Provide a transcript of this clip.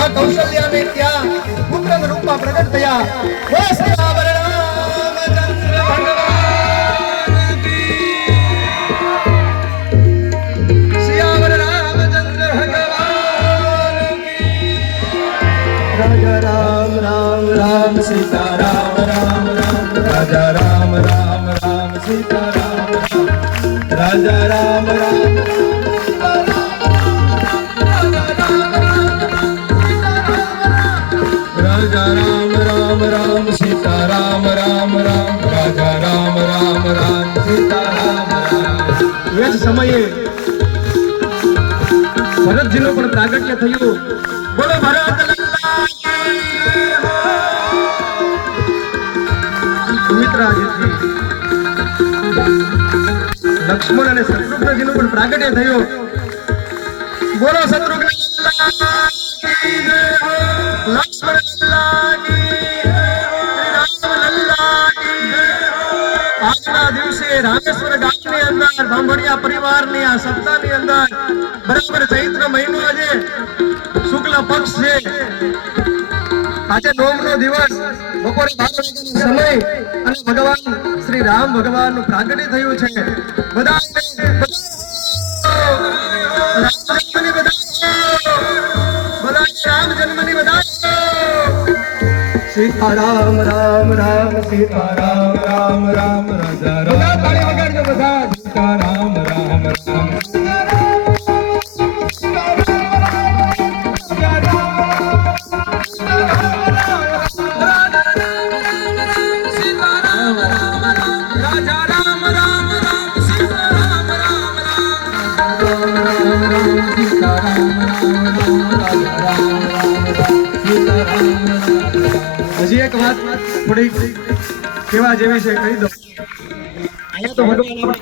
માં કૌશલ્યાને ત્યાં પુત્ર રૂપમાં પ્રગટ થયા. સિયાવર રામચંદ્ર ભગવાન કી, સિયાવર રામચંદ્ર ભગવાન કી. રાજા રામ રામ રામ સીતા રામ રામ રામ, રાજા રામ રામ રામ સીતા રામ રામ, રાજા રામ રામ રામ સીતા રામ રામ રામ, રાજા રામ રામ રામ સીતા રામ રામ. એ જ સમયે ભરતજીનું પણ પ્રાગટ્ય થયું. બોલો ભરત સુમિત્રાજીથી લક્ષ્મણ અને શત્રુઘ્નજીનું પણ પ્રાગટ્ય થયું. બોલો શત્રુઘ્ન લક્ષ્મણ આજના દિવસે રામેશ્વર ગામની અંદર બાંભણિયા પરિવારની આ સપ્તાહની અંદર બરાબર ચૈત્ર મહિનો આજે શુક્લ પક્ષ છે. આજે નોમનો દિવસ બપોરે 12 વાગ્યાનો સમય અને ભગવાન શ્રી રામ ભગવાનનું પ્રાગટ્ય થયું છે. બધા રામ જન્મની વધાઈ. સીતા રામ રામ રામ સીતા રામ રામ રામ, રાજા રામ તાળી વગાડજો બધા. સીતા રામ રામ રામ હજી એક વાત થોડી કેવા જેવી છે કહી દો. અહીંયા તો ભગવાન